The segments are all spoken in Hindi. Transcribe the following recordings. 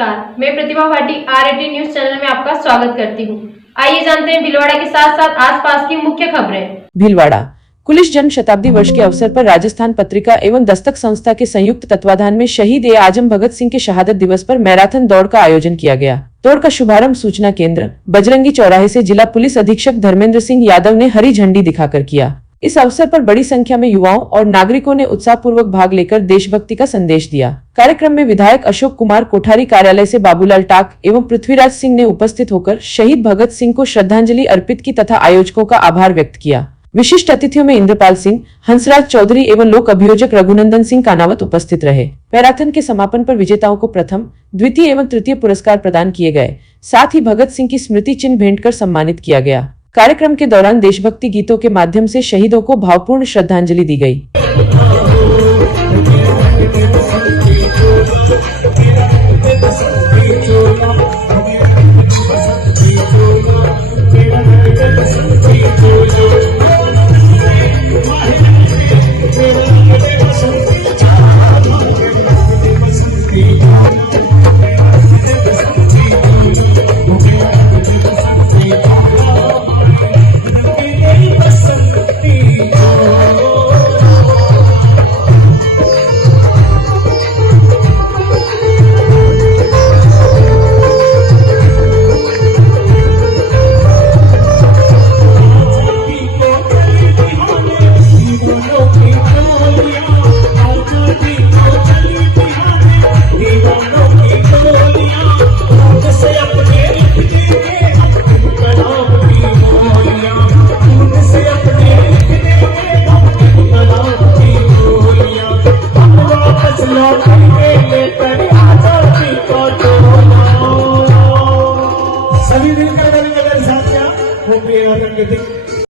नमस्कार, मैं प्रतिभा भाटी R18 न्यूज चैनल में आपका स्वागत करती हूँ। आइए जानते हैं भीलवाड़ा के साथ साथ आसपास की मुख्य खबरें। भीलवाड़ा कुलिश जन्म शताब्दी वर्ष के अवसर पर राजस्थान पत्रिका एवं दस्तक संस्था के संयुक्त तत्वाधान में शहीद ए आजम भगत सिंह के शहादत दिवस पर मैराथन दौड़ का आयोजन किया गया। दौड़ का शुभारंभ सूचना केंद्र बजरंगी चौराहे से जिला पुलिस अधीक्षक धर्मेंद्र सिंह यादव ने हरी झंडी दिखाकर किया। इस अवसर पर बड़ी संख्या में युवाओं और नागरिकों ने उत्साहपूर्वक भाग लेकर देशभक्ति का संदेश दिया। कार्यक्रम में विधायक अशोक कुमार कोठारी कार्यालय से बाबूलाल टाक एवं पृथ्वीराज सिंह ने उपस्थित होकर शहीद भगत सिंह को श्रद्धांजलि अर्पित की तथा आयोजकों का आभार व्यक्त किया। विशिष्ट अतिथियों में इंद्रपाल सिंह, हंसराज चौधरी एवं लोक अभियोजक रघुनंदन सिंह कानावत उपस्थित रहे। मैराथन के समापन पर विजेताओं को प्रथम, द्वितीय एवं तृतीय पुरस्कार प्रदान किए गए। साथ ही भगत सिंह की स्मृति चिन्ह भेंट कर सम्मानित किया गया। कार्यक्रम के दौरान देशभक्ति गीतों के माध्यम से शहीदों को भावपूर्ण श्रद्धांजलि दी गई।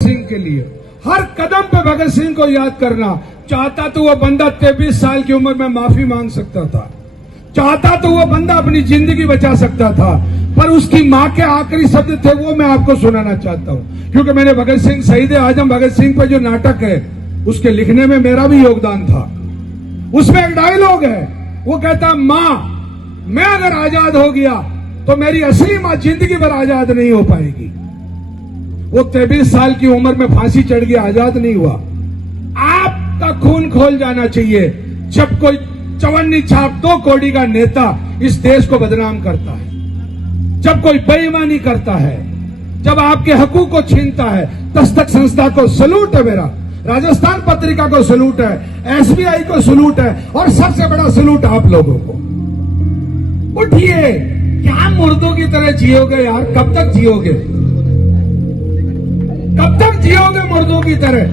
सिंह के लिए हर कदम पे भगत सिंह को याद करना चाहता तो वह बंदा 23 साल की उम्र में माफी मांग सकता था। चाहता तो वह बंदा अपनी जिंदगी बचा सकता था, पर उसकी मां के आखिरी शब्द थे वो मैं आपको सुनाना चाहता हूं। क्योंकि मैंने भगत सिंह शहीद आजम भगत सिंह पर जो नाटक है उसके लिखने में मेरा भी योगदान था। उसमें एक डायलॉग है, वो कहता मां मैं अगर आजाद हो गया तो मेरी असली मां जिंदगी भर आजाद नहीं हो पाएगी। वो 23 साल की उम्र में फांसी चढ़ गया, आजाद नहीं हुआ। आपका खून खोल जाना चाहिए जब कोई चवन्नी छाप 2 कौड़ी का नेता इस देश को बदनाम करता है, जब कोई बेईमानी करता है, जब आपके हकूक को छीनता है। दस्तक संस्था को सलूट है मेरा, राजस्थान पत्रिका को सलूट है, SBI को सलूट है और सबसे बड़ा सलूट आप लोगों को। उठिए, क्या मुर्दों की तरह जियोगे यार? कब तक जियोगे? कब तक जियोगे मुर्दों की तरह?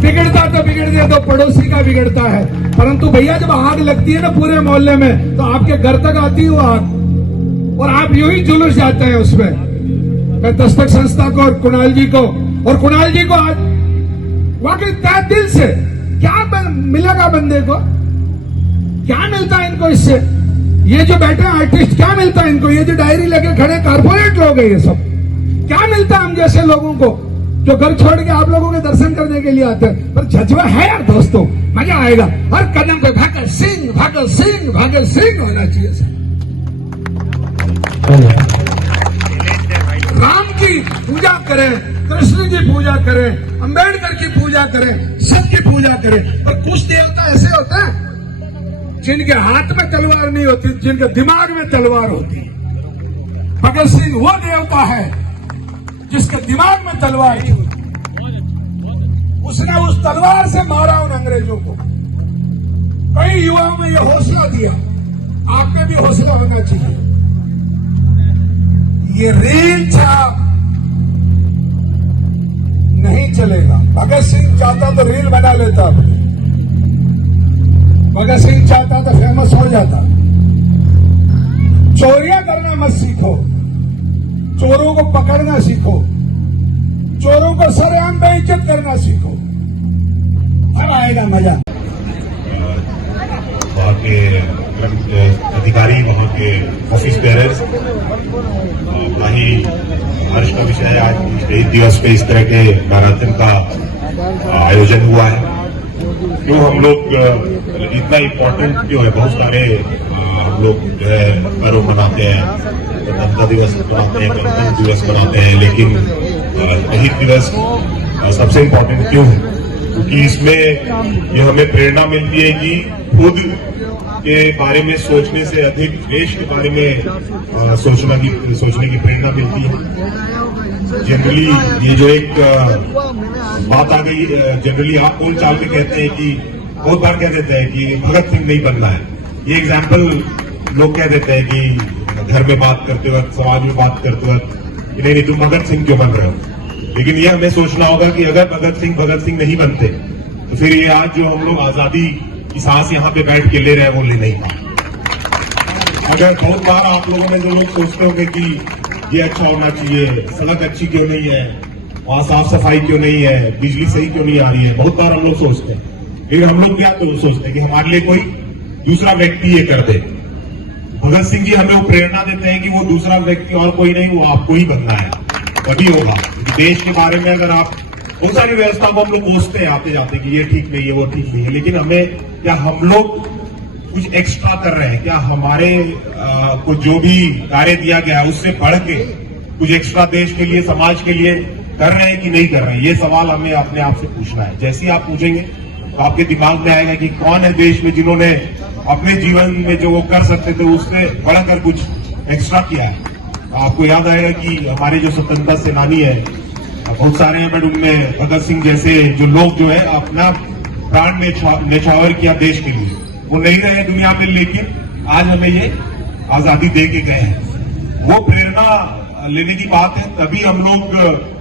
बिगड़ता तो बिगड़ गया तो पड़ोसी का बिगड़ता है, परंतु भैया जब आग लगती है ना पूरे मोहल्ले में तो आपके घर तक आती है वो आग और आप यूं ही जुलूस जाते हैं उसमें। मैं दस्तक संस्था को और कुणाल जी को आज वाकई तहे दिल से क्या मिलेगा बंदे को? क्या मिलता है इनको इससे? ये जो बैठे आर्टिस्ट क्या मिलता है इनको? ये जो डायरी लेके खड़े कारपोरेट लोग हैं, ये सब क्या मिलता है हम जैसे लोगों को जो घर छोड़ के आप लोगों के दर्शन करने के लिए आते हैं? पर जज्बा है यार दोस्तों, मजा आएगा। हर कदम पे भगत सिंह भगत सिंह भगत सिंह होना चाहिए सर। राम की पूजा करें, कृष्ण की पूजा करें, अंबेडकर की पूजा करें, सबकी पूजा करें। पर कुछ देवता ऐसे होते हैं जिनके हाथ में तलवार नहीं होती, जिनके दिमाग में तलवार होती है। भगत सिंह वो देवता है जिसके दिमाग में तलवार थी। उसने उस तलवार से मारा उन अंग्रेजों को। कई युवाओं में यह हौसला दिया, आप में भी हौसला होना चाहिए। ये रील छाप नहीं चलेगा। भगत सिंह चाहता तो रील बना लेता, भगत सिंह चाहता तो फेमस हो जाता। चोरियां करना मत सीखो, चोरों को पकड़ना सीखो, चोरों को सरेआम बेइज्जत करना सीखो, अब आएगा मजा। वहाँ के अधिकारी, वहाँ के ऑफिस बेयरर्स, वही हर्ष का विषय है। आज शहीद दिवस पे इस तरह के मैराथन का आयोजन हुआ है। क्यों हम लोग इतना इम्पोर्टेंट क्यों है? बहुत सारे हम लोग जो है पर्व मनाते हैं, स्वतंत्रता दिवस मनाते हैं, गणतंत्र दिवस मनाते हैं, लेकिन शहीद दिवस सबसे इम्पोर्टेंट क्यों है? क्योंकि इसमें ये हमें प्रेरणा मिलती है कि खुद के बारे में सोचने से अधिक देश के बारे में सोचने की प्रेरणा मिलती है। जनरली ये जो एक बात आ गई, जनरली आप बोल चाल के कहते हैं कि बहुत बार कह देते हैं कि भगत सिंह नहीं बनना है। ये एग्जाम्पल लोग कह देते हैं कि घर में बात करते वक्त, समाज में बात करते वक्त, नहीं तुम भगत सिंह क्यों बन रहे हो? लेकिन ये हमें सोचना होगा कि अगर भगत सिंह नहीं बनते तो फिर ये आज जो हम लोग आजादी की सांस यहाँ पे बैठ के ले रहे हैं वो ले नहीं पाए। अगर बहुत बार आप लोगों में जो लोग सोचते होंगे कि ये अच्छा होना चाहिए, सड़क अच्छी क्यों नहीं है, वहां साफ सफाई क्यों नहीं है, बिजली सही क्यों नहीं आ रही है, बहुत बार हम लोग सोचते हैं। लेकिन हम लोग क्या तो सोचते हैं कि हमारे लिए कोई दूसरा व्यक्ति ये कर दे। भगत सिंह जी हमें वो प्रेरणा देते हैं कि वो दूसरा व्यक्ति और कोई नहीं, वो आपको ही बनना है, तभी होगा। देश के बारे में अगर आप बहुत सारी व्यवस्था को हम लोग कोसते हैं आते जाते कि ये ठीक नहीं है, वो ठीक नहीं है, लेकिन हमें क्या हम लोग कुछ एक्स्ट्रा कर रहे हैं क्या? हमारे को जो भी कार्य दिया गया है उससे बढ़ के कुछ एक्स्ट्रा देश के लिए, समाज के लिए कर रहे हैं कि नहीं कर रहे हैं? ये सवाल हमें अपने आप से पूछना है। जैसे ही आप पूछेंगे तो आपके दिमाग में आएगा कि कौन है देश में जिन्होंने अपने जीवन में जो वो कर सकते थे उससे बढ़कर कुछ एक्स्ट्रा किया है। आपको याद आएगा कि हमारे जो स्वतंत्रता सेनानी है बहुत सारे हैं, बट उनमें भगत सिंह जैसे जो लोग जो है अपना प्राण न्यौछावर किया देश के लिए। वो नहीं रहे दुनिया में, लेकिन आज हमें ये आजादी दे के गए हैं। वो प्रेरणा लेने की बात है, तभी हम लोग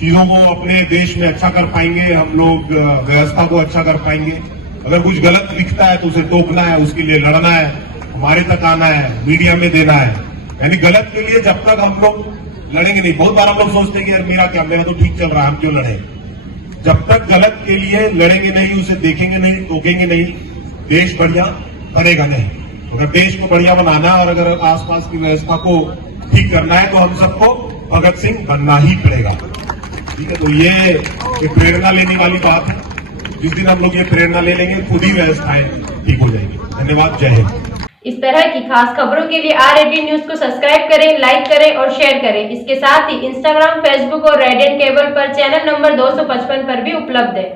चीजों को अपने देश में अच्छा कर पाएंगे, हम लोग व्यवस्था को अच्छा कर पाएंगे। अगर कुछ गलत दिखता है तो उसे टोकना है, उसके लिए लड़ना है, हमारे तक आना है, मीडिया में देना है। यानी गलत के लिए जब तक हम लोग लड़ेंगे नहीं, बहुत बार हम लोग सोचते हैं कि यार मेरा तो ठीक चल रहा है, हम क्यों लड़े? जब तक गलत के लिए लड़ेंगे नहीं, उसे देखेंगे नहीं, टोकेंगे नहीं, देश बढ़िया बनेगा नहीं। अगर देश को बढ़िया बनाना है और अगर आसपास की व्यवस्था को ठीक करना है तो हम सबको भगत सिंह बनना ही पड़ेगा। ठीक है, तो ये एक प्रेरणा लेने वाली बात है। जिस दिन हम लोग ये प्रेरणा ले लेंगे खुद ही व्यवस्थाएं ठीक हो जाएंगी। धन्यवाद, जय हिंद। इस तरह की खास खबरों के लिए R18 न्यूज को सब्सक्राइब करें, लाइक करें और शेयर करें। इसके साथ ही इंस्टाग्राम, फेसबुक और रेडियंट केबल पर चैनल नंबर 255 पर भी उपलब्ध है।